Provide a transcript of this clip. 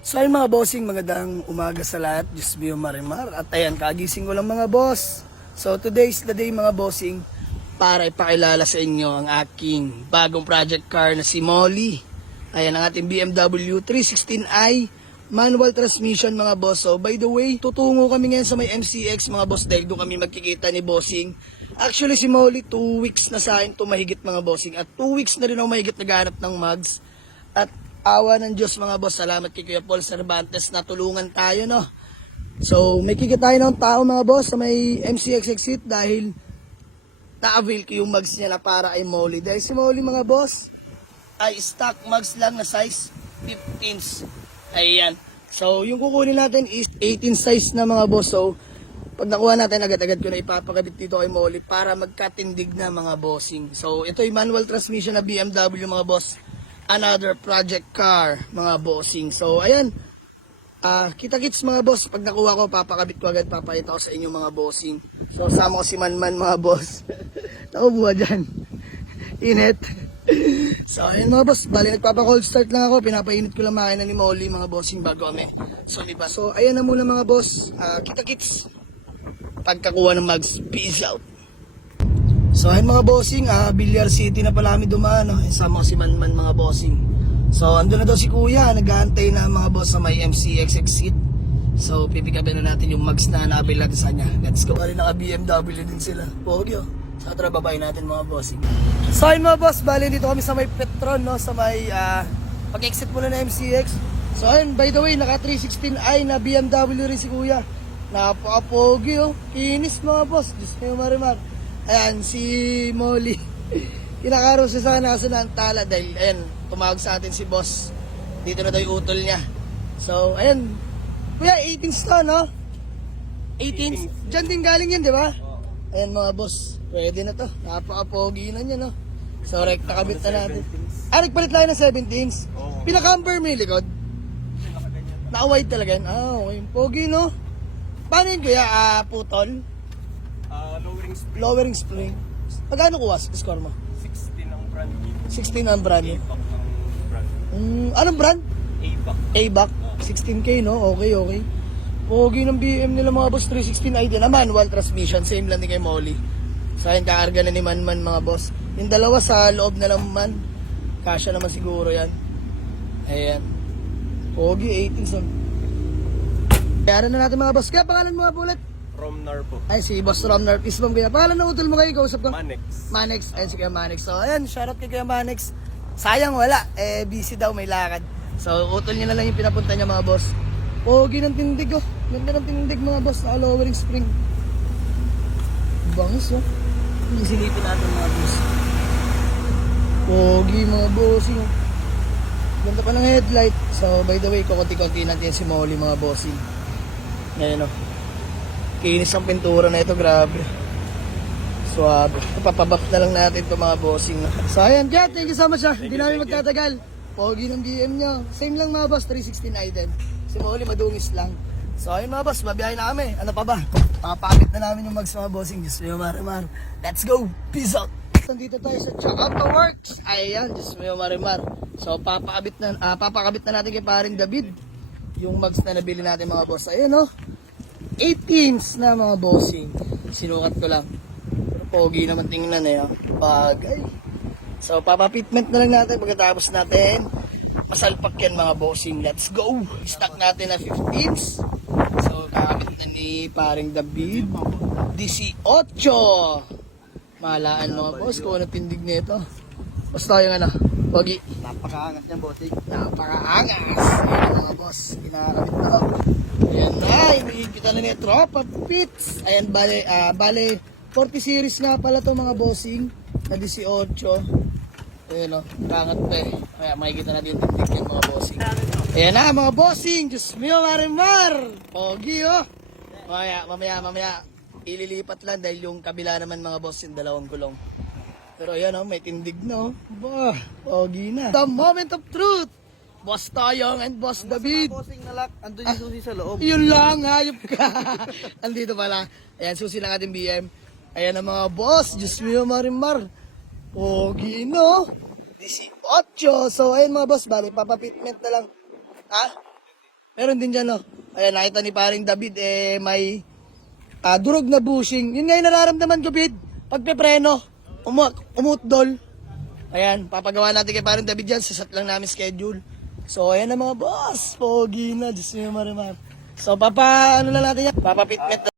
So ayun mga bossing, magandang umaga sa lahat. Diyos Bio Marimar. At ayan, kagising ko lang mga boss. So today is the day mga bossing para ipakilala sa inyo ang aking bagong project car na si Molly. Ayan ang ating BMW 316i manual transmission mga boss. So by the way, tutungo kami ngayon sa may MCX mga boss dahil doon kami magkikita ni bossing. Actually si Molly 2 weeks na sa akin tumahigit mga bossing at 2 weeks na rin ako mahigit naghahanap ng mugs. At awa ng Diyos mga boss, salamat kay Kuya Paul Cervantes na tulungan tayo, no? So, may kikita tayo ng tao mga boss sa may MCX exit dahil na-avail ko yung mugs niya na para ay Molly. Dahil si Molly mga boss ay stock mugs lang na size 15s. Ayan. So, yung kukunin natin is 18 size na mga boss. So, pag nakuha natin agad-agad ko na ipapakabit dito kay Molly para magkatindig na mga bossing. So, ito yung manual transmission na BMW mga boss. Another project car mga bossing. So ayan, kita-kits mga boss. Pag nakuha ko, papakabit ko agad, papakita ko sa inyo mga bossing. So sama ko si Manman mga boss. Nakubuha dyan. Init. So ayan mga boss, bali nagpapa-cold start lang ako. Pinapainit ko lang makina ni Molly mga bossing bago kami. So diba? So ayan na muna mga boss. Kita-kits pagkakuha ng mugs. Peace out. So ayun mga bossing, Villar City na pala kami dumaan, no? Sama ko si Manman mga bossing. So andun na daw si Kuya, nag-aantay na mga boss sa may MCX exit. So pipikapin na natin yung mugs na nabil natin sa kanya. Let's go. Bali naka BMW din sila. Pogi oh. Sa tara babay natin mga bossing. So ayun mga boss, bali dito kami sa may Petron, no? Sa may pag-exit muna na MCX. So ayun, by the way, naka 316i na BMW rin si Kuya. Napaka-pogi oh. Kinis mga boss. Diyos ko yung marimar. Ayan, si Molly. Kinakaro siya sa nasa ng tala dahil, ayan, tumawag sa atin si boss. Dito na daw yung utol niya. So, ayan. Kuya, 18s to, no? 18s? Diyan din galing yun, di ba? Ayan mga boss, pwede na to. Napaka-pogi na niya, no? So, rekta kabit na natin. Nagpalit lang ng 17s? Pinaka-camber may likod? Naka-white talaga yan? Okay. Pogi, no? Paano yun, kuya? Putol? Lowering spring. Magkano kuha score mo? 16 ang brand new. 16 ang brand new. A-back ang brand. Anong brand? A-back. A-back. 16k no? Okay. Pogi ng BM nila mga boss. 316i din na manual transmission. Same lang din kay Molly. Sa akin kakarga na ni Manman mga boss. Yung dalawa sa loob na lang man. Kasya naman siguro yan. Ayan. Pogi 18 so. Kaya na natin mga boss. Kaya pangalan mga bullet? Romnar po. Ay, si Boss Romnar. Peace bomb kaya. Pangalan ng utol mo kayo, kausap ko? Manex. Manex. Ayun si Kuya Manex. So, ayan, shoutout kay Kuya Manex. Sayang wala. Busy daw, may lakad. So, utol niya na lang yung pinapunta niya mga boss. Pogi ng tindig, oh. Ganda ng tindig mga boss. Naka-lowering spring. Bangus, oh. Yung silipin natin mga boss. Pogi mga bossing. Ganda pa ng headlight. So, by the way, kukunti-kunti natin si Molly mga bossing. Ngayon, oh. Kinis ang pintura na ito, grabe. Suwabe. Papabap na lang natin ito mga bossing. So ayan, Gat, thank you so much. Hindi namin magtatagal. Pogi ng BM nyo. Same lang mga boss, 316i din. Si Molly madungis lang. So ayun mga boss, mabiyahe na kami. Ano pa ba? Papakabit na namin yung mags mga bossing. Diyos mo yung marimar. Let's go! Peace out! Nandito tayo sa Chuck Auto Works. Ayan, Diyos mo yung marimar. So papakabit na natin kay paring David yung mags na nabili natin mga boss. Ayun oh. 18s na mga bossing. Sinukat ko lang. Pero pogi naman tingnan eh. Bagay. So papapitment na lang natin pagkatapos natin pasalpak yan mga bossing. Let's go. Stock natin na 15s. So kakabit na ni paring David. DC8. Mahalaan mga boss kung ano tindig nito. Basta yung ano. Pogi. Napakaangas niyan, bossing. Napakaangas. Ayan mga boss. Kinakabit na ako. Ayan na, kita na niya tropa pits. Ayan, bale 40 series nga pala to mga bossing na 18. Ayan o, kangat pa eh. Kaya makikita natin yung tindig yung mga bossing. Ayan na mga bossing, Diyos mio marimar. Pogi oh. Mamaya ililipat lang dahil yung kabila naman mga boss yung dalawang gulong. Pero ayan o, may tindig no. Bah, pogi na. The moment of truth. Boss Tayong and Boss David. Bossing na lock. Andun yung susi sa loob. Yun lang, hayop ka. Andito pala. Ayan, susi lang ating BM. Ayan ang mga boss. Diyos mio marimar. Pogi no. 18. So, ayun mga boss, bali, papapitment na lang. Ha? Meron din dyan, no? Ayan, nakita ni paring David, may durog na bushing. Yun nga yung nararamdaman ko, Bid. Pagpepreno, umutdol. Ayan, papagawa natin kay paring David dyan. Sasat lang namin schedule. So, ayan na mga boss. Pogi na. Diyos mo, Marimar. So, ano na natin yan? Papapitmet na